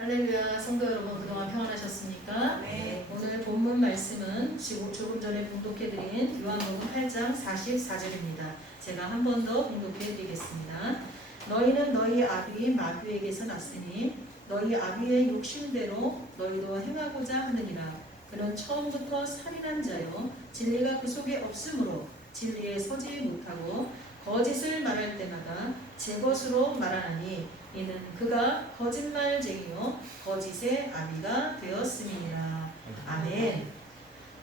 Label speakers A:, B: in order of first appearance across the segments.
A: 할렐루야 성도 여러분 그동안 평안하셨습니까?
B: 네.
A: 오늘 본문 말씀은 조금 전에 봉독해드린 요한복음 8장 44절입니다. 제가 한 번 더 봉독해드리겠습니다. 너희는 너희 아비 마귀에게서 났으니 너희 아비의 욕심대로 너희도 행하고자 하느니라. 그는 처음부터 살인한 자요 진리가 그 속에 없으므로 진리에 서지 못하고 거짓을 말할 때마다 제 것으로 말하나니 이는 그가 거짓말쟁이요 거짓의 아비가 되었음이니라. 아멘.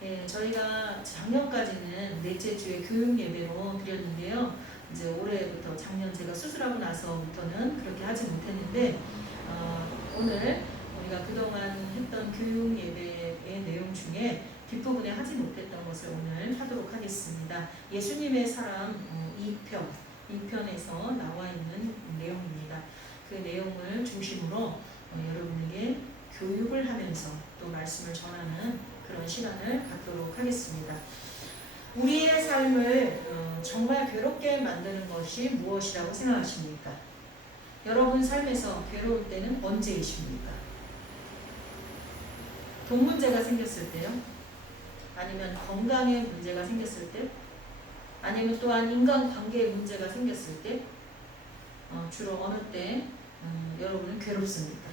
A: 예, 저희가 작년까지는 넷째 주에 교육 예배로 드렸는데요. 이제 올해부터 작년 제가 수술하고 나서부터는 그렇게 하지 못했는데 어, 오늘 우리가 그동안 했던 교육 예배의 내용 중에 뒷부분에 하지 못했던 것을 오늘 하도록 하겠습니다. 예수님의 어, 2편, 2편에서 나와 있는 내용입니다. 그 내용을 중심으로 어, 여러분에게 교육을 하면서 또 말씀을 전하는 그런 시간을 갖도록 하겠습니다. 우리의 삶을 어, 정말 괴롭게 만드는 것이 무엇이라고 생각하십니까? 여러분 삶에서 괴로울 때는 언제이십니까? 돈 문제가 생겼을 때요? 아니면 건강에 문제가 생겼을 때? 아니면 또한 인간관계에 문제가 생겼을 때? 어, 주로 어느 때 음, 여러분은 괴롭습니까?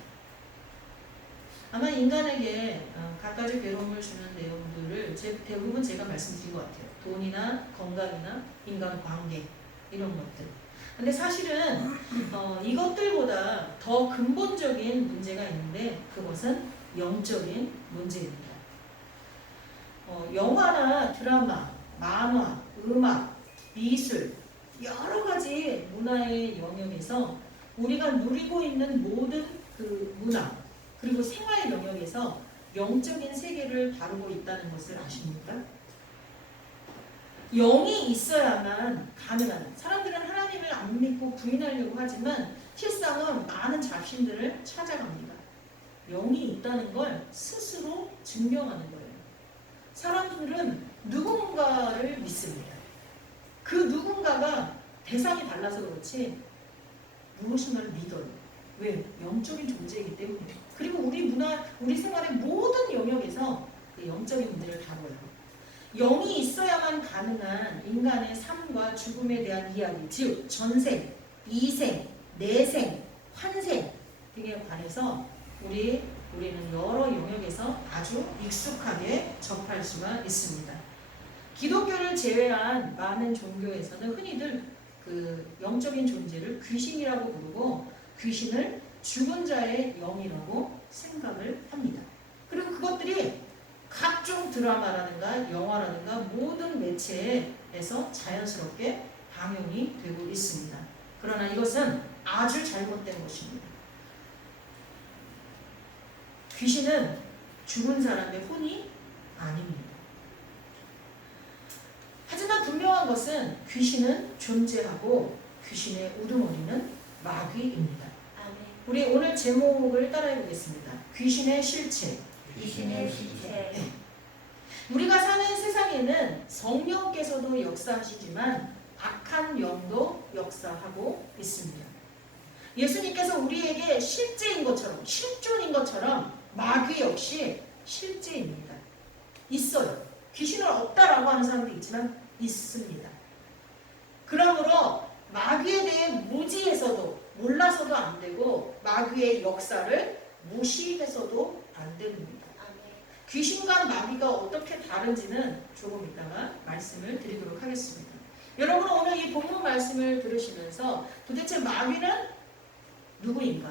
A: 아마 인간에게 어, 갖가지 괴로움을 주는 내용들을 제, 대부분 제가 말씀드린 것 같아요. 돈이나 건강이나 인간관계 이런 것들. 근데 사실은 어, 이것들보다 더 근본적인 문제가 있는데 그것은 영적인 문제입니다. 어, 영화나 드라마, 만화, 음악, 미술 여러 가지 문화의 영역에서 우리가 누리고 있는 모든 그 문화 그리고 생활 영역에서 영적인 세계를 다루고 있다는 것을 아십니까? 영이 있어야만 가능한 사람들은 하나님을 안 믿고 부인하려고 하지만 실상은 많은 자신들을 찾아갑니다. 영이 있다는 걸 스스로 증명하는 거예요. 사람들은 누군가를 믿습니다. 그 누군가가 대상이 달라서 그렇지 무엇인가를 믿어요. 왜? 영적인 존재이기 때문에. 그리고 우리 문화, 우리 생활의 모든 영역에서 그 영적인 문제를 다뤄요. 영이 있어야만 가능한 인간의 삶과 죽음에 대한 이야기, 즉 전생, 이생, 내생, 환생 등에 관해서 우리 우리는 여러 영역에서 아주 익숙하게 접할 수가 있습니다. 기독교를 제외한 많은 종교에서는 흔히들 그 영적인 존재를 귀신이라고 부르고 귀신을 죽은 자의 영이라고 생각을 합니다. 그리고 그것들이 각종 드라마라든가 영화라든가 모든 매체에서 자연스럽게 방영이 되고 있습니다. 그러나 이것은 아주 잘못된 것입니다. 귀신은 죽은 사람의 혼이 아닙니다. 하지만 분명한 것은 귀신은 존재하고 귀신의 우두머리는 마귀입니다.
B: 아멘.
A: 우리 오늘 제목을 따라해 보겠습니다. 귀신의 실체.
B: 귀신의 실체.
A: 우리가 사는 세상에는 성령께서도 역사하시지만 악한 영도 역사하고 있습니다. 예수님께서 우리에게 실제인 것처럼 실존인 것처럼 마귀 역시 실제입니다. 있어요. 귀신은 없다라고 하는 사람도 있지만 있습니다. 그러므로 마귀에 대해 무지해서도 몰라서도 안 되고 마귀의 역사를 무시해서도 안 됩니다. 귀신과 마귀가 어떻게 다른지는 조금 이따가 말씀을 드리도록 하겠습니다. 여러분 오늘 이 본문 말씀을 들으시면서 도대체 마귀는 누구인가?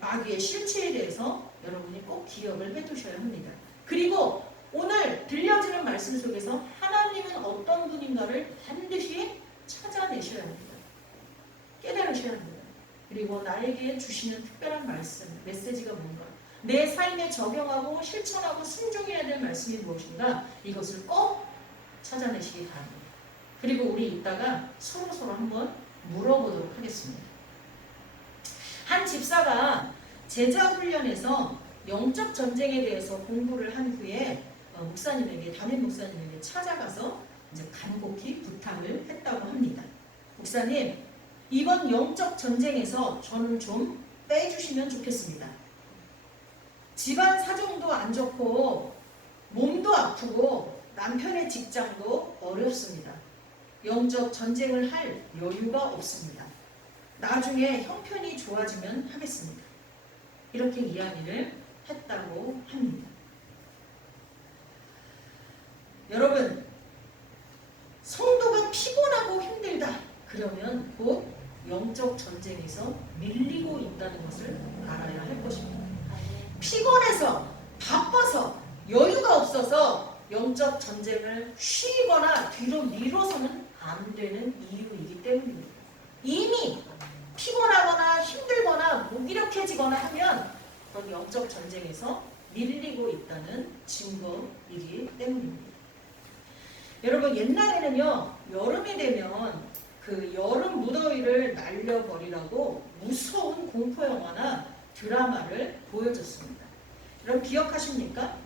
A: 마귀의 실체에 대해서 여러분이 꼭 기억을 해두셔야 합니다. 그리고 오늘 들려지는 말씀 속에서 하나님은 어떤 분인가를 반드시 찾아내셔야 합니다. 깨달으셔야 합니다. 그리고 나에게 주시는 특별한 말씀, 메시지가 뭔가, 내 삶에 적용하고 실천하고 순종해야 될 말씀이 무엇인가, 이것을 꼭 찾아내시기 바랍니다. 그리고 우리 이따가 서로 서로 한번 물어보도록 하겠습니다. 한 집사가 제자 훈련에서 영적 전쟁에 대해서 공부를 한 후에 어, 목사님에게 담임 목사님에게 찾아가서 이제 간곡히 부탁을 했다고 합니다. 목사님 이번 영적 전쟁에서 저는 좀 빼주시면 좋겠습니다. 집안 사정도 안 좋고 몸도 아프고 남편의 직장도 어렵습니다. 영적 전쟁을 할 여유가 없습니다. 나중에 형편이 좋아지면 하겠습니다. 이렇게 이야기를 했다고 합니다. 여러분, 성도가 피곤하고 힘들다. 그러면 곧 영적 전쟁에서 밀리고 있다는 것을 알아야 할 것입니다. 피곤해서 바빠서 여유가 없어서 영적 전쟁을 쉬거나 뒤로 미뤄서는 안 되는 이유이기 때문입니다. 이미 피곤하거나 힘들거나 무기력해지거나 하면 그건 영적 전쟁에서 밀리고 있다는 증거이기 때문입니다. 여러분 옛날에는요 여름이 되면 그 여름 무더위를 날려버리라고 무서운 공포 영화나 드라마를 보여줬습니다. 여러분 기억하십니까?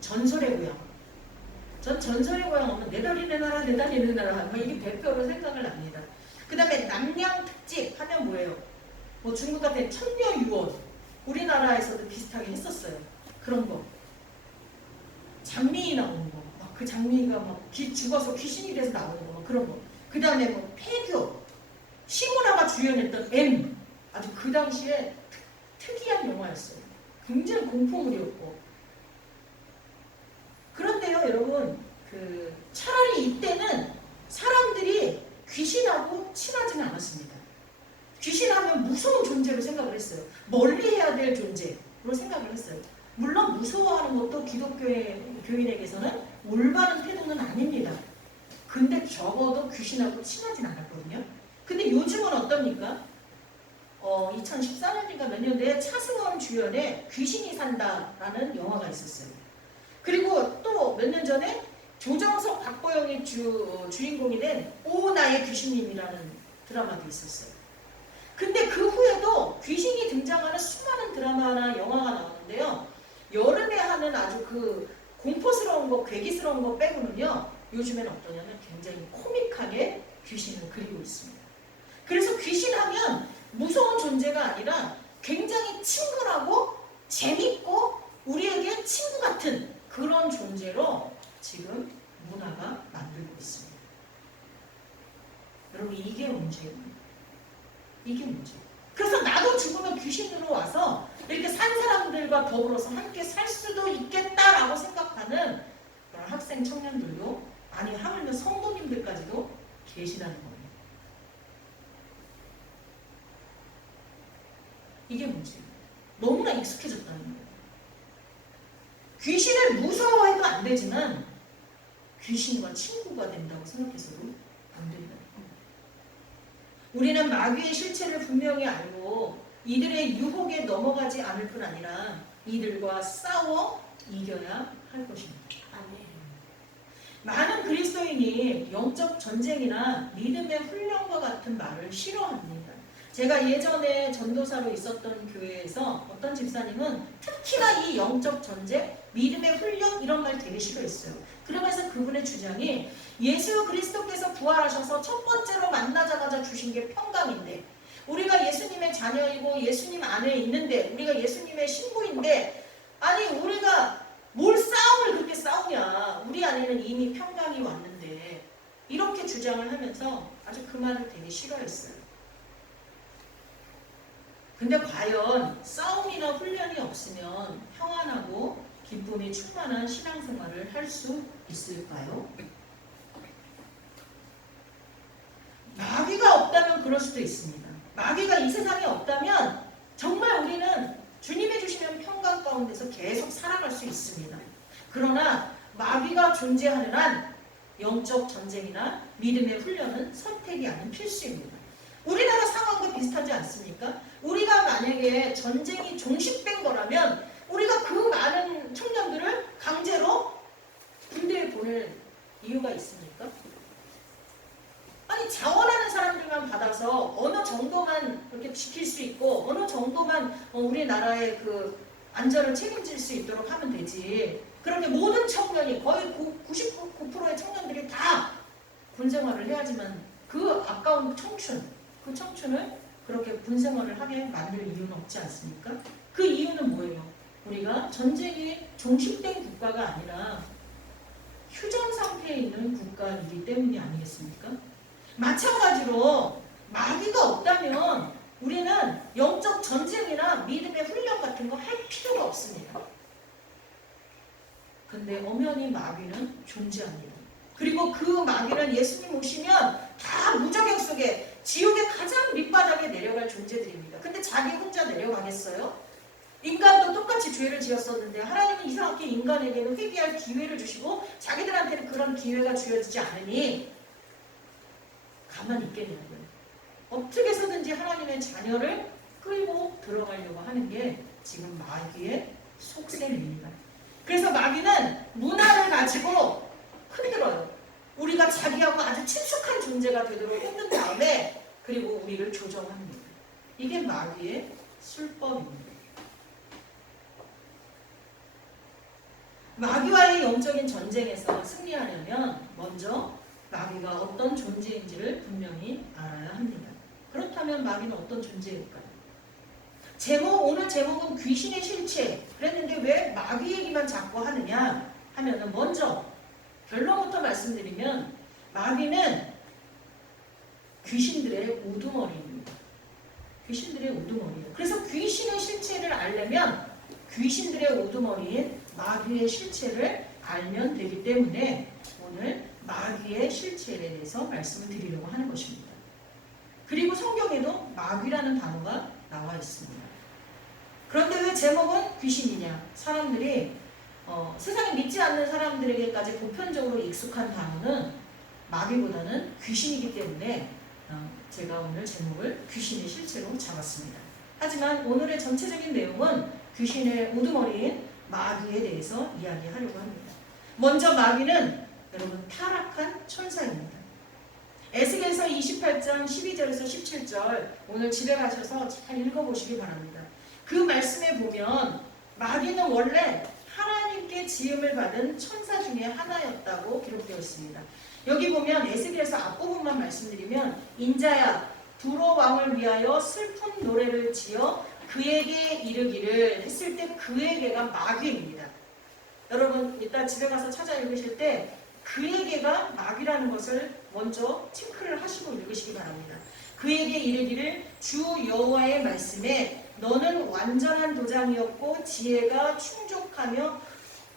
A: 전설의 고향. 전 전설의 고향 하면 내 다리 내 나라 내 다리 내 나라 뭐 이게 대표로 생각을 합니다. 그 다음에 남양 특집 하면 뭐예요? 뭐 중국 같은 천녀 유언 우리나라에서도 비슷하게 했었어요. 그런 거. 장미이 나오는 거. 막 그 장미가 막 기- 죽어서 귀신이 돼서 나오는 거. 막 그런 거. 그 다음에 뭐 폐교. 시문화가 주연했던 M. 아주 그 당시에 특, 특이한 영화였어요. 굉장히 공포물이었고. 그런데요, 여러분, 그 차라리 이때는 사람들이 귀신하고 친하지는 않았습니다. 귀신 하면 무서운 존재로 생각을 했어요. 멀리 해야 될 존재로 생각을 했어요. 물론 무서워하는 것도 기독교의 교인에게서는 올바른 태도는 아닙니다. 근데 적어도 귀신하고 친하진 않았거든요. 근데 요즘은 어떻습니까? 어, 2014년인가 몇 년도에 차승원 주연의 귀신이 산다라는 영화가 있었어요. 그리고 또 몇 년 전에 조정석 박보영이 주, 주인공이 된 오 나의 귀신님이라는 드라마도 있었어요. 근데 그 후에도 귀신이 등장하는 수많은 드라마나 영화가 나오는데요. 여름에 하는 아주 그 공포스러운 거, 괴기스러운 거 빼고는요. 요즘에는 어떠냐면 굉장히 코믹하게 귀신을 그리고 있습니다. 그래서 귀신하면 무서운 존재가 아니라 굉장히 친근하고 재밌고 우리에게 친구 같은 그런 존재로 지금 문화가 만들고 있습니다. 여러분 이게 문제입니다. 이게 문제. 그래서 나도 죽으면 귀신으로 와서 이렇게 산 사람들과 더불어서 함께 살 수도 있겠다라고 생각하는 그런 학생 청년들도 아니 하물며 성도님들까지도 계시다는 겁니다. 이게 문제예요. 너무나 익숙해졌다는 거예요. 귀신을 무서워해도 안 되지만 귀신과 친구가 된다고 생각해서도. 우리는 마귀의 실체를 분명히 알고 이들의 유혹에 넘어가지 않을 뿐 아니라 이들과 싸워 이겨야 할 것입니다. 많은 그리스도인이 영적 전쟁이나 믿음의 훈련과 같은 말을 싫어합니다. 제가 예전에 전도사로 있었던 교회에서 어떤 집사님은 특히나 이 영적 전쟁, 믿음의 훈련 이런 말 되게 싫어했어요. 그러면서 그분의 주장이 예수 그리스도께서 부활하셔서 첫 번째로 만나자마자 주신 게 평강인데 우리가 예수님의 자녀이고 예수님 안에 있는데 우리가 예수님의 신부인데 아니 우리가 뭘 싸움을 그렇게 싸우냐 우리 안에는 이미 평강이 왔는데 이렇게 주장을 하면서 아주 그 말을 되게 싫어했어요. 근데 과연 싸움이나 훈련이 없으면 평안하고 기쁨이 충만한 신앙생활을 할 수 있을까요? 마귀가 없다면 그럴 수도 있습니다. 마귀가 이 세상에 없다면 정말 우리는 주님이 주시는 평강 가운데서 계속 살아갈 수 있습니다. 그러나 마귀가 존재하는 한 영적 전쟁이나 믿음의 훈련은 선택이 아닌 필수입니다. 우리나라 상황과 비슷하지 않습니까? 우리가 만약에 전쟁이 종식된 거라면 우리가 그 많은 청년들을 강제로 군대에 보낼 이유가 있습니까? 아니 자원하는 사람들만 받아서 어느 정도만 이렇게 지킬 수 있고 어느 정도만 어, 우리나라의 그 안전을 책임질 수 있도록 하면 되지. 그렇게 모든 청년이 거의 99%의 청년들이 다 군생활을 해야지만 그 아까운 청춘, 그 청춘을 그렇게 군생활을 하게 만들 이유는 없지 않습니까? 그 이유는 뭐예요? 우리가 전쟁이 종식된 국가가 아니라 휴전 상태에 있는 국가이기 때문이 아니겠습니까? 마찬가지로 마귀가 없다면 우리는 영적 전쟁이나 믿음의 훈련 같은 거 할 필요가 없습니다. 근데 엄연히 마귀는 존재합니다. 그리고 그 마귀는 예수님 오시면 다 무적용 속에 지옥의 가장 밑바닥에 내려갈 존재들입니다. 근데 자기 혼자 내려가겠어요? 인간도 똑같이 죄를 지었었는데 하나님은 이상하게 인간에게는 회개할 기회를 주시고 자기들한테는 그런 기회가 주어지지 않으니 가만히 있겠냐고요. 어떻게 해서든지 하나님의 자녀를 끌고 들어가려고 하는 게 지금 마귀의 속셈입니다. 그래서 마귀는 문화를 가지고 흔들어요. 우리가 자기하고 아주 친숙한 존재가 되도록 흔든 다음에 그리고 우리를 조정합니다. 이게 마귀의 술법입니다. 마귀와의 영적인 전쟁에서 승리하려면 먼저 마귀가 어떤 존재인지를 분명히 알아야 합니다. 그렇다면 마귀는 어떤 존재일까요? 제목 오늘 제목은 귀신의 실체 그랬는데 왜 마귀 얘기만 자꾸 하느냐 하면은 먼저 결론부터 말씀드리면 마귀는 귀신들의 우두머리입니다. 귀신들의 우두머리예요. 그래서 귀신의 실체를 알려면 귀신들의 우두머리인 마귀의 실체를 알면 되기 때문에 오늘 마귀의 실체에 대해서 말씀을 드리려고 하는 것입니다. 그리고 성경에도 마귀라는 단어가 나와 있습니다. 그런데 왜 제목은 귀신이냐? 사람들이 어, 세상에 믿지 않는 사람들에게까지 보편적으로 익숙한 단어는 마귀보다는 귀신이기 때문에 어, 제가 오늘 제목을 귀신의 실체로 잡았습니다. 하지만 오늘의 전체적인 내용은 귀신의 우두머리인 마귀에 대해서 이야기하려고 합니다. 먼저 마귀는 여러분 타락한 천사입니다. 에스겔서 28장 12절에서 17절 오늘 집에 가셔서 잘 읽어보시기 바랍니다. 그 말씀에 보면 마귀는 원래 하나님께 지음을 받은 천사 중에 하나였다고 기록되어 있습니다. 여기 보면 에스겔서 앞부분만 말씀드리면 인자야 두로 왕을 위하여 슬픈 노래를 지어 그에게 이르기를 했을 때 그에게가 마귀입니다. 여러분 이따 집에 가서 찾아 읽으실 때 그에게가 마귀라는 것을 먼저 팅크를 하시고 읽으시기 바랍니다. 그에게 이르기를 주 여호와의 말씀에 너는 완전한 도장이었고 지혜가 충족하며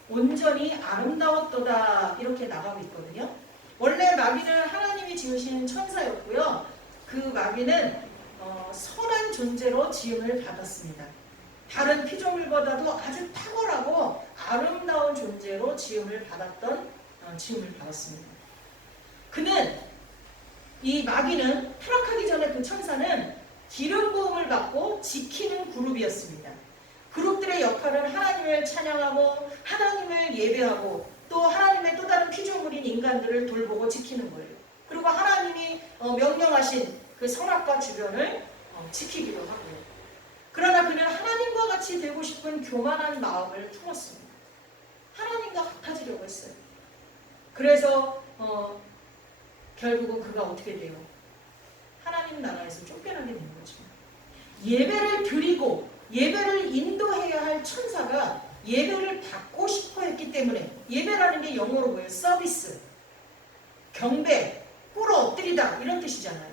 A: 온전히 아름다웠도다 이렇게 나가고 있거든요. 원래 마귀는 하나님이 지으신 천사였고요. 그 마귀는 어, 선한 존재로 지음을 받았습니다. 다른 피조물보다도 아주 탁월하고 아름다운 존재로 지음을 받았던 어, 지음을 받았습니다. 그는 이 마귀는 타락하기 전에 그 천사는 기름 부음을 받고 지키는 그룹이었습니다. 그룹들의 역할은 하나님을 찬양하고 하나님을 예배하고 또 하나님의 또 다른 피조물인 인간들을 돌보고 지키는 거예요. 그리고 하나님이 어, 명령하신 그 선악과 주변을 어, 지키기도 하고요. 그러나 그는 하나님과 같이 되고 싶은 교만한 마음을 품었습니다. 하나님과 같아지려고 했어요. 그래서 어, 결국은 그가 어떻게 돼요? 하나님 나라에서 쫓겨나게 되는 거죠. 예배를 드리고 예배를 인도해야 할 천사가 예배를 받고 싶어 했기 때문에 예배라는 게 영어로 뭐예요? 서비스, 경배, 꿇어 엎드리다 이런 뜻이잖아요.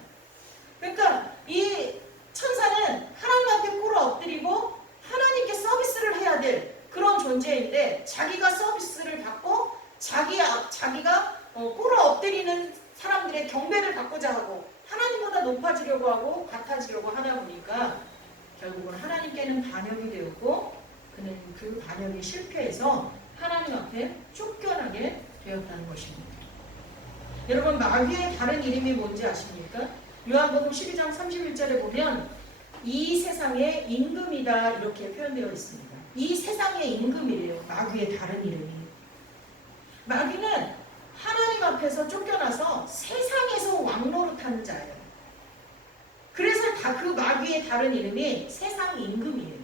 A: 그러니까 이 천사는 하나님 앞에 꿇어 엎드리고 하나님께 서비스를 해야 될 그런 존재인데 자기가 서비스를 받고 자기 앞- 자기가 어, 꿇어 엎드리는 사람들의 경배를 받고자 하고 하나님보다 높아지려고 하고 같아지려고 하다 보니까 결국은 하나님께는 반역이 되었고 그는 그 반역이 실패해서 하나님 앞에 쫓겨나게 되었다는 것입니다. 여러분 마귀의 다른 이름이 뭔지 아십니까? 요한복음 12장 31절에 보면 이 세상의 임금이다 이렇게 표현되어 있습니다. 이 세상의 임금이래요. 마귀의 다른 이름이. 마귀는 하나님 앞에서 쫓겨나서 세상에서 왕노릇하는 자예요. 그래서 다 그 마귀의 다른 이름이 세상 임금이에요.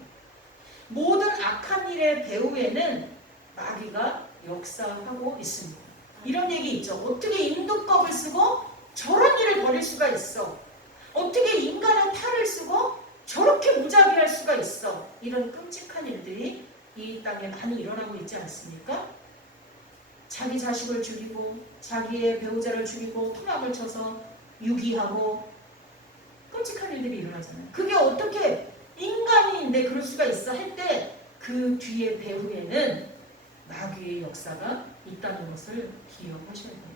A: 모든 악한 일의 배후에는 마귀가 역사하고 있습니다. 이런 얘기 있죠. 어떻게 인도법을 쓰고 저런 일을 벌일 수가 있어? 어떻게 인간은 탈을 쓰고 저렇게 무자비할 수가 있어? 이런 끔찍한 일들이 이 땅에 많이 일어나고 있지 않습니까? 자기 자식을 죽이고 자기의 배우자를 죽이고 토막을 쳐서 유기하고 끔찍한 일들이 일어나잖아요. 그게 어떻게 인간인데 그럴 수가 있어 할 때 그 뒤에 배후에는 마귀의 역사가 있다는 것을 기억하셔야 됩니다.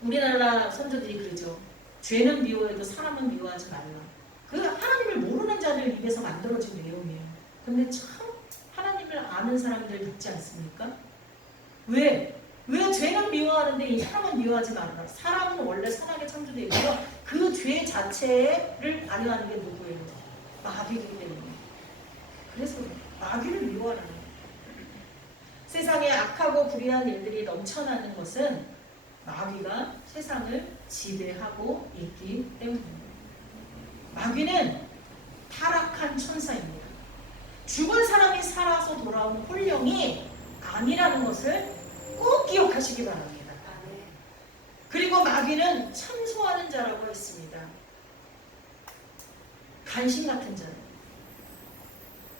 A: 우리나라 선조들이 그러죠. 죄는 미워해도 사람은 미워하지 말라. 그 하나님을 모르는 자들 입에서 만들어진 내용이에요. 근데 참 하나님을 아는 사람들 믿지 않습니까? 왜? 왜 죄는 미워하는데 이 사람은 미워하지 말라. 사람은 원래 선하게 창조되어 있고요. 그 죄 자체를 반영하는 게 누구예요? 마귀이기 때문에. 그래서 마귀를 미워하는. 세상에 악하고 불의한 일들이 넘쳐나는 것은 마귀가 세상을 지배하고 있기 때문입니다. 마귀는 타락한 천사입니다. 죽은 사람이 살아서 돌아오는 홀령이 아니라는 것을 꼭 기억하시기 바랍니다.
B: 아멘.
A: 그리고 마귀는 참소하는 자라고 했습니다. 간신 같은 자.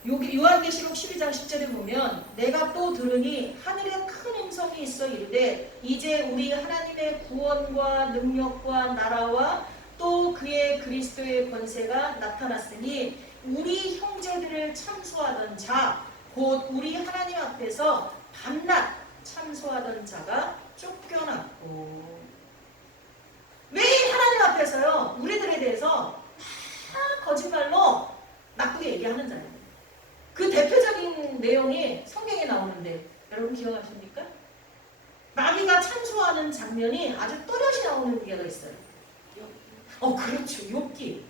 A: 여기 요한계시록 12장 10절에 보면 내가 또 들으니 하늘에 큰 음성이 있어 이르되 이제 우리 하나님의 구원과 능력과 나라와 또 그의 그리스도의 권세가 나타났으니 우리 형제들을 참소하던 자 곧 우리 하나님 앞에서 밤낮 참소하던 자가 쫓겨났고 매일 하나님 앞에서요 우리들에 대해서 다 거짓말로 나쁘게 얘기하는 자예요. 그 대표적인 내용이 성경에 나오는데 여러분 기억하십니까? 마귀가 참소하는 장면이 아주 또렷이 나오는 게가 있어요. 어 그렇죠 욥기.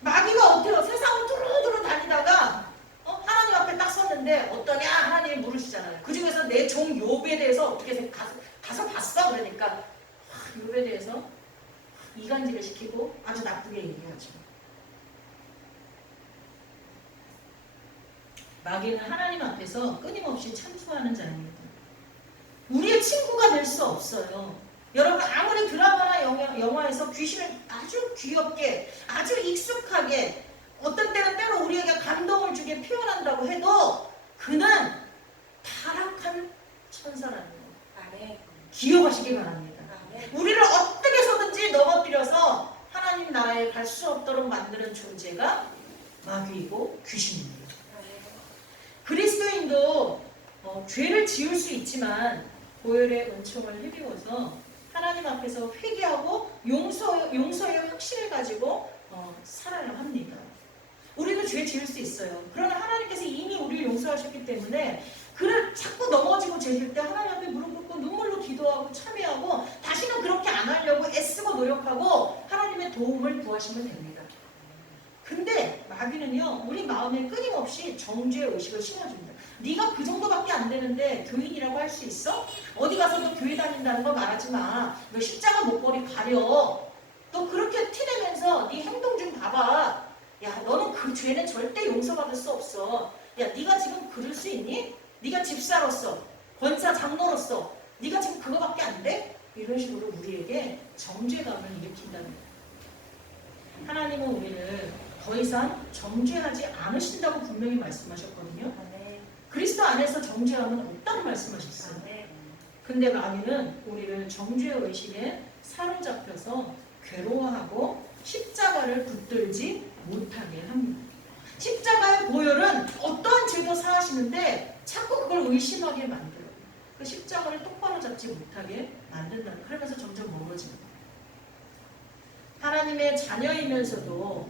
A: 마귀가 어때요? 세상을 두루두루 다니다가 섰는데 어떠냐 하나님이 물으시잖아요. 그 중에서 내 종 욥에 대해서 어떻게 생- 가서, 가서 봤어? 그러니까 아, 욥에 대해서 이간질을 시키고 아주 나쁘게 얘기하죠. 마귀는 하나님 앞에서 끊임없이 참소하는 자입니다. 우리의 친구가 될 수 없어요. 여러분 아무리 드라마나 영화, 영화에서 귀신을 아주 귀엽게 아주 익숙하게 어떤 때는 주게 표현한다고 해도 그는 타락한 천사라는 거
B: 아멘.
A: 기억하시기 바랍니다.
B: 아멘.
A: 우리를 어떻게 해서든지 넘어뜨려서 하나님 나라에 갈 수 없도록 만드는 존재가 마귀이고 귀신입니다.
B: 아멘.
A: 그리스도인도 어, 죄를 지을 수 있지만 보혈의 은총을 힘입어서 하나님 앞에서 회개하고 용서, 용서의 확신을 가지고 어, 살아야 합니다. 우리도 죄 지을 수 있어요. 그러나 하나님께서 이미 우리를 용서하셨기 때문에 그를 자꾸 넘어지고 죄질 때 하나님 앞에 무릎 꿇고 눈물로 기도하고 참여하고 다시는 그렇게 안 하려고 애쓰고 노력하고 하나님의 도움을 구하시면 됩니다. 근데 마귀는요 우리 마음에 끊임없이 정죄의 의식을 심어줍니다. 네가 그 정도밖에 안 되는데 교인이라고 할 수 있어? 어디 가서 너 교회 다닌다는 거 말하지 마. 너 십자가 목걸이 가려. 너 그렇게 티내면서 네 행동 좀 봐봐. 야 너는 그 죄는 절대 용서받을 수 없어. 야 네가 지금 그럴 수 있니? 네가 집사로서 권사 장로로서 네가 지금 그거밖에 안 돼? 이런 식으로 우리에게 정죄감을 일으킨다는 거예요. 하나님은 우리를 더 이상 정죄하지 않으신다고 분명히 말씀하셨거든요.
B: 아멘.
A: 그리스도 안에서 정죄함은 없다고 말씀하셨어요.
B: 아멘.
A: 근데 마귀는 우리를 정죄 의식에 사로잡혀서 괴로워하고 십자가를 붙들지 못하게 합니다. 십자가의 보혈은 어떠한 죄도 사하시는데 자꾸 그걸 의심하게 만들어요. 그 십자가를 똑바로 잡지 못하게 만든다. 그러면서 점점 멀어집니다. 하나님의 자녀이면서도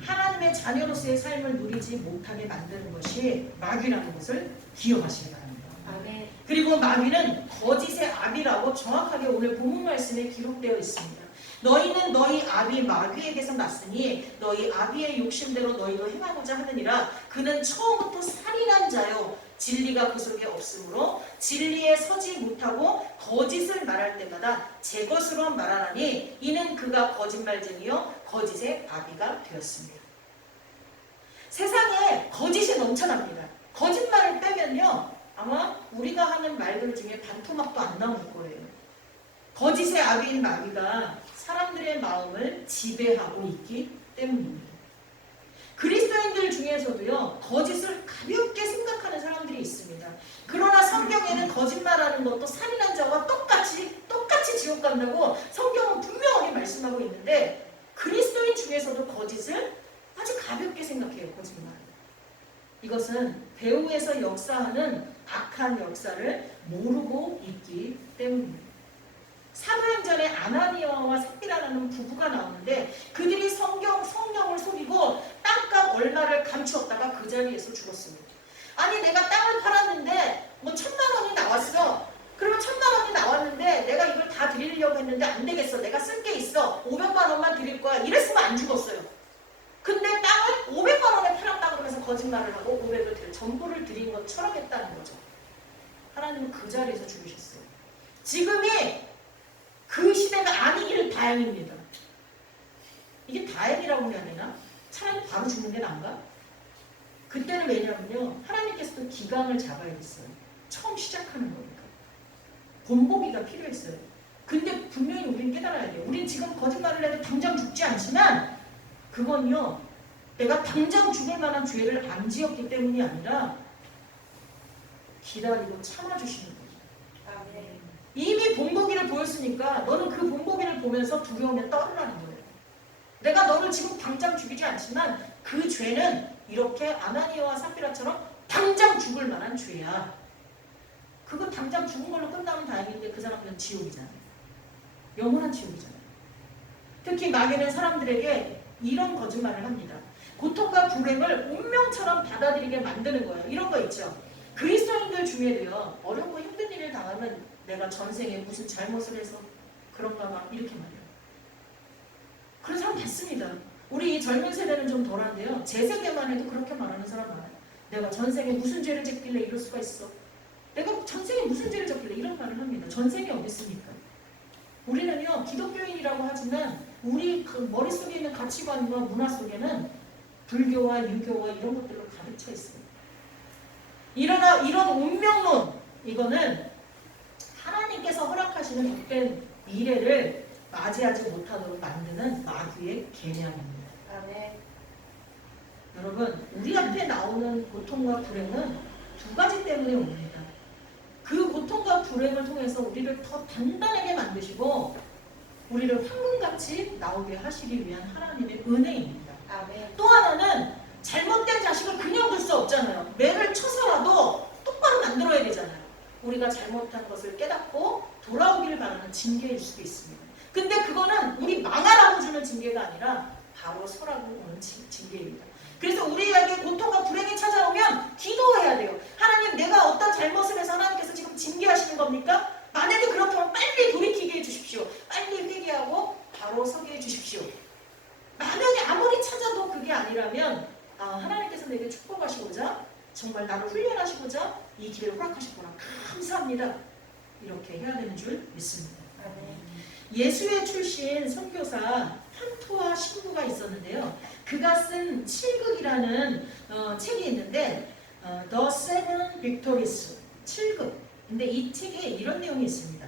A: 하나님의 자녀로서의 삶을 누리지 못하게 만드는 것이 마귀라는 것을 기억하시기 바랍니다.
B: 아멘.
A: 그리고 마귀는 거짓의 압이라고 정확하게 오늘 본문 말씀에 기록되어 있습니다. 너희는 너희 아비 마귀에게서 났으니 너희 아비의 욕심대로 너희도 행하고자 하느니라 그는 처음부터 살인한 자요 진리가 그 속에 없으므로 진리에 서지 못하고 거짓을 말할 때마다 제 것으로 말하나니 이는 그가 거짓말쟁이요 거짓의 아비가 되었습니다. 세상에 거짓이 넘쳐납니다. 거짓말을 빼면요 아마 우리가 하는 말들 중에 반토막도 안 나올 거예요. 거짓의 아비인 마귀가 사람들의 마음을 지배하고 있기 때문입니다. 그리스도인들 중에서도요, 거짓을 가볍게 생각하는 사람들이 있습니다. 그러나 성경에는 거짓말하는 것도 살인한 자와 똑같이, 똑같이 지옥 간다고 성경은 분명하게 말씀하고 있는데, 그리스도인 중에서도 거짓을 아주 가볍게 생각해요, 거짓말. 이것은 배후에서 역사하는 악한 역사를 모르고 있기 때문입니다. 사도행전에 아나니아와 삽비라는 부부가 나오는데 그들이 성경 성령을 속이고 땅값 얼마를 감추었다가 그 자리에서 죽었습니다. 아니 내가 땅을 팔았는데 뭐 천만 원이 나왔어. 그러면 천만 원이 나왔는데 내가 이걸 다 드리려고 했는데 안 되겠어. 내가 쓸 게 있어. 500만 원만 드릴 거야. 이랬으면 안 죽었어요. 근데 땅을 500만 원에 팔았다 그러면서 거짓말을 하고 500을 드려 전부를 드린 것처럼 했다는 거죠. 하나님은 그 자리에서 죽으셨어요. 지금이 그 시대가 아니기를 다행입니다. 이게 다행이라고 해야 되나? 차라리 바로 죽는 게 나은가? 그때는 왜냐면요. 하나님께서도 기강을 잡아야겠어요. 처음 시작하는 거니까. 본보기가 필요했어요. 근데 분명히 우리는 깨달아야 돼요. 우린 지금 거짓말을 해도 당장 죽지 않지만 그건요. 내가 당장 죽을 만한 죄를 안 지었기 때문이 아니라 기다리고 참아주시는 거예요. 이미 본보기를 보였으니까 너는 그 본보기를 보면서 두려움에 떨으라는 거예요. 내가 너를 지금 당장 죽이지 않지만 그 죄는 이렇게 아나니아와 삽비라처럼 당장 죽을 만한 죄야. 그건 당장 죽은 걸로 끝나면 다행인데 그 사람들은 지옥이잖아요. 영원한 지옥이잖아요. 특히 마귀는 사람들에게 이런 거짓말을 합니다. 고통과 불행을 운명처럼 받아들이게 만드는 거예요. 이런 거 있죠. 그리스도인들 중에도요. 어렵고 힘든 일을 당하면 내가 전생에 무슨 잘못을 해서 그런가 봐 이렇게 말해요. 그런 사람 봤습니다. 우리 이 젊은 세대는 좀 덜한데요. 제 세대만 해도 그렇게 말하는 사람 많아요. 내가 전생에 무슨 죄를 짓길래 이럴 수가 있어. 내가 전생에 무슨 죄를 졌길래 이런 말을 합니다. 전생이 어디 있습니까? 우리는요 기독교인이라고 하지만 우리 그 머릿속에 있는 가치관과 문화 속에는 불교와 유교와 이런 것들로 가득 차 있어요. 이러나 이런 운명론 이거는 하나님께서 허락하시는 복된 미래를 맞이하지 못하도록 만드는 마귀의 개념입니다.
B: 아멘.
A: 여러분, 우리 앞에 나오는 고통과 불행은 두 가지 때문에 옵니다. 그 고통과 불행을 통해서 우리를 더 단단하게 만드시고 우리를 황금같이 나오게 하시기 위한 하나님의 은혜입니다.
B: 아멘.
A: 또 하나는 잘못된 자식을 그냥 둘 수 없잖아요. 매를 쳐서라도 똑바로 만들어야 되잖아요. 우리가 잘못한 것을 깨닫고 돌아오기를 바라는 징계일 수도 있습니다. 근데 그거는 우리 망하라고 주는 징계가 아니라 바로 서라고 오는 징- 징계입니다. 그래서 우리에게 고통과 불행이 찾아오면 기도해야 돼요. 하나님 내가 어떤 잘못을 해서 하나님께서 지금 징계하시는 겁니까? 만약에 그렇다면 빨리 돌이키게 해주십시오. 빨리 회개하고 바로 서게 해주십시오. 만약에 아무리 찾아도 그게 아니라면 아, 하나님께서 내게 축복하시고자 정말 나를 훈련하시고자 이 길을 허락하셨구나. 감사합니다. 이렇게 해야 되는 줄 믿습니다.
B: 아멘.
A: 예수의 출신 선교사 한토와 신부가 있었는데요. 그가 쓴 칠극이라는 어, 책이 있는데 어, The Seven Victories 칠극. 근데 이 책에 이런 내용이 있습니다.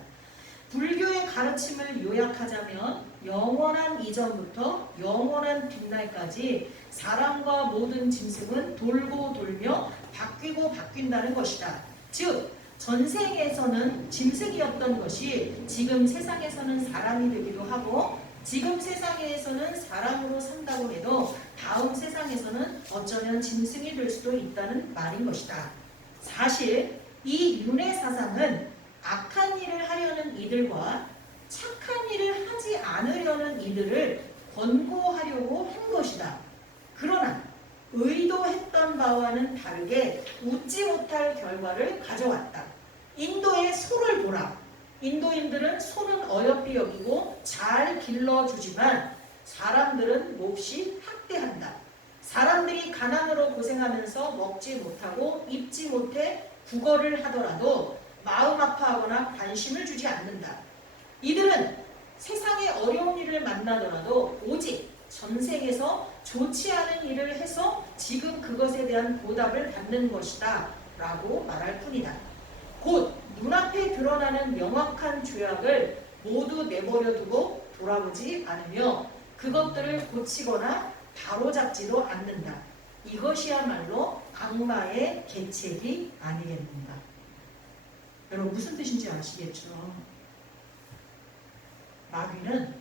A: 불교의 가르침을 요약하자면 영원한 이전부터 영원한 뒷날까지 사람과 모든 짐승은 돌고 돌며 바뀌고 바뀐다는 것이다. 즉 전생에서는 짐승이었던 것이 지금 세상에서는 사람이 되기도 하고 지금 세상에서는 사람으로 산다고 해도 다음 세상에서는 어쩌면 짐승이 될 수도 있다는 말인 것이다. 사실 이 윤회 사상은 악한 일을 하려는 이들과 착한 일을 하지 않으려는 이들을 권고하려고 한 것이다. 그러나 의도했던 바와는 다르게 웃지 못할 결과를 가져왔다. 인도의 소를 보라. 인도인들은 소는 어여삐 여기고 잘 길러주지만 사람들은 몹시 학대한다. 사람들이 가난으로 고생하면서 먹지 못하고 입지 못해 구걸을 하더라도 마음 아파하거나 관심을 주지 않는다. 이들은 세상의 어려운 일을 만나더라도 오직 전생에서 좋지 않은 일을 해서 지금 그것에 대한 보답을 받는 것이다. 라고 말할 뿐이다. 곧 눈앞에 드러나는 명확한 죄악을 모두 내버려 두고 돌아보지 않으며 그것들을 고치거나 바로잡지도 않는다. 이것이야말로 악마의 계책이 아니겠는가. 여러분 무슨 뜻인지 아시겠죠? 마귀는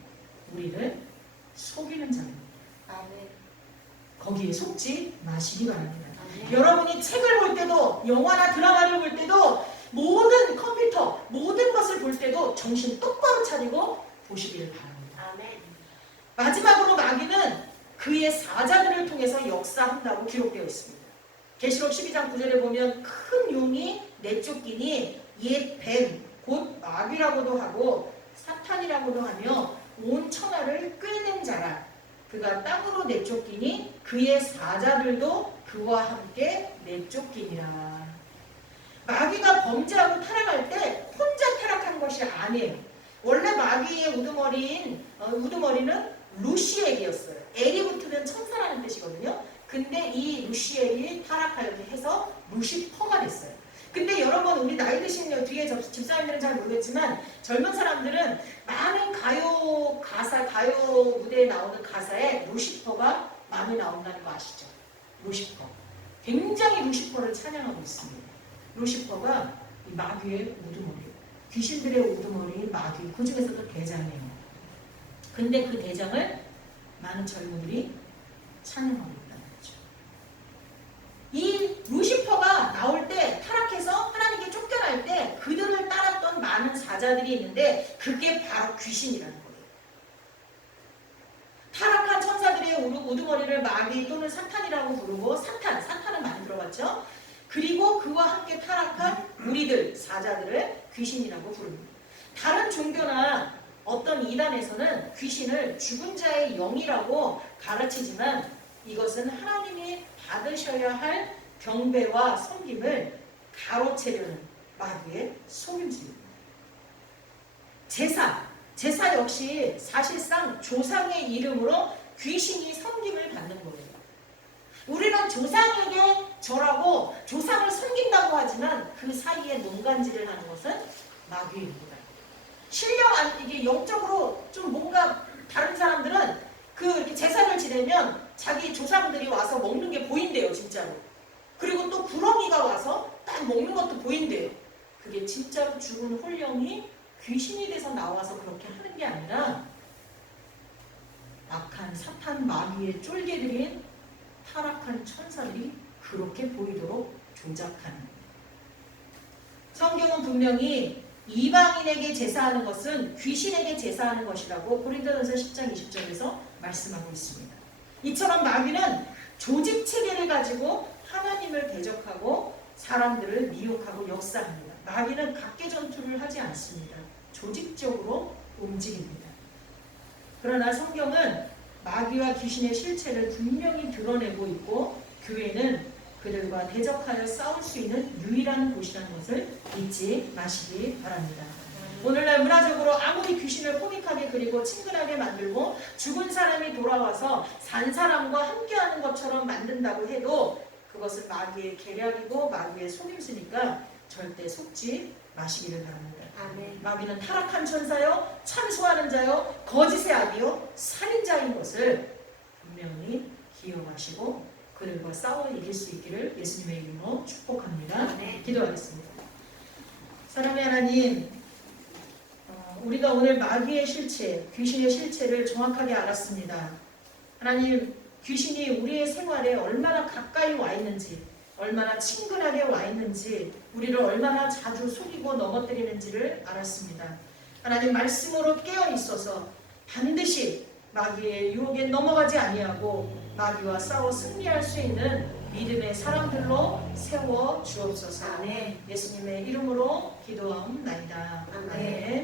A: 우리를 속이는 자입니다. 거기에 속지 마시기 바랍니다. 여러분이 책을 볼 때도 영화나 드라마를 볼 때도 모든 컴퓨터 모든 것을 볼 때도 정신 똑바로 차리고 보시기를 바랍니다.
B: 아멘.
A: 마지막으로 마귀는 그의 사자들을 통해서 역사한다고 기록되어 있습니다. 계시록 12장 9절에 보면 큰 용이 내쫓기니 옛 뱀, 곧 마귀라고도 하고 사탄이라고도 하며 온 천하를 꿰는 자라. 그가 땅으로 내쫓기니 그의 사자들도 그와 함께 내쫓기니라. 마귀가 범죄하고 타락할 때 혼자 타락한 것이 아니에요. 원래 마귀의 우두머리인 어, 우두머리는 루시엘이었어요. 엘이 붙으면 천사라는 뜻이거든요. 근데 이 루시엘이 타락하여서 해서 루시퍼가 됐어요. 근데 여러분 우리 나이 드신 뒤에 저- 집사님들은 잘 모르겠지만 젊은 사람들은 많은 가요 가사 가요 무대에 나오는 가사에 루시퍼가 많이 나온다는 거 아시죠? 루시퍼. 굉장히 루시퍼를 찬양하고 있습니다. 루시퍼가 이 마귀의 우두머리, 귀신들의 우두머리인 마귀 그 중에서도 대장이에요. 근데 그 대장을 많은 젊은들이 거죠. 이 루시퍼가 나올 때 타락해서 하나님께 쫓겨날 때 그들을 따랐던 많은 사자들이 있는데 그게 바로 귀신이라는 거예요. 타락한 천사들의 우두- 우두머리를 마귀 또는 사탄이라고 부르고 사탄, 사탄은 많이 들어봤죠? 그리고 그와 함께 타락한 우리들, 사자들을 귀신이라고 부릅니다. 다른 종교나 어떤 이단에서는 귀신을 죽은 자의 영이라고 가르치지만 이것은 하나님이 받으셔야 할 경배와 섬김을 가로채려는 마귀의 속임수입니다. 제사, 제사 역시 사실상 조상의 이름으로 귀신이 섬김을 받는 거예요. 우리는 조상에게 절하고 조상을 섬긴다고 하지만 그 사이에 농간질을 하는 것은 마귀입니다. 신령 안 이게 영적으로 좀 뭔가 다른 사람들은 그 이렇게 제사를 지내면 자기 조상들이 와서 먹는 게 보인대요, 진짜로. 그리고 또 구렁이가 와서 딱 먹는 것도 보인대요. 그게 진짜로 죽은 홀령이 귀신이 돼서 나와서 그렇게 하는 게 아니라 악한 사탄 마귀의 쫄개들인 타락한 천사들이 그렇게 보이도록 조작하는 성경은 분명히 이방인에게 제사하는 것은 귀신에게 제사하는 것이라고 고린도전서 10장 20절에서 말씀하고 있습니다. 이처럼 마귀는 조직 체계를 가지고 하나님을 대적하고 사람들을 미혹하고 역사합니다. 마귀는 각계 전투를 하지 않습니다. 조직적으로 움직입니다. 그러나 성경은 마귀와 귀신의 실체를 분명히 드러내고 있고 교회는 그들과 대적하여 싸울 수 있는 유일한 곳이라는 것을 잊지 마시기 바랍니다. 오늘날 문화적으로 아무리 귀신을 코믹하게 그리고 친근하게 만들고 죽은 사람이 돌아와서 산 사람과 함께하는 것처럼 만든다고 해도 그것은 마귀의 계략이고 마귀의 속임수니까 절대 속지 마시기를 바랍니다.
B: 아멘.
A: 마귀는 타락한 천사요, 참소하는 자요, 거짓의 아비요, 살인자인 것을 분명히 기억하시고 그들과 싸워 이길 수 있기를 예수님의 이름으로 축복합니다.
B: 아멘.
A: 기도하겠습니다. 사랑의 하나님, 어, 우리가 오늘 마귀의 실체, 귀신의 실체를 정확하게 알았습니다. 하나님, 귀신이 우리의 생활에 얼마나 가까이 와 있는지, 얼마나 친근하게 와 있는지, 우리를 얼마나 자주 속이고 넘어뜨리는지를 알았습니다. 하나님 말씀으로 깨어 있어서 반드시 마귀의 유혹에 넘어가지 아니하고 마귀와 싸워 승리할 수 있는 믿음의 사람들로 세워 주옵소서.
B: 아멘.
A: 예수님의 이름으로 기도하옵나이다. 아멘.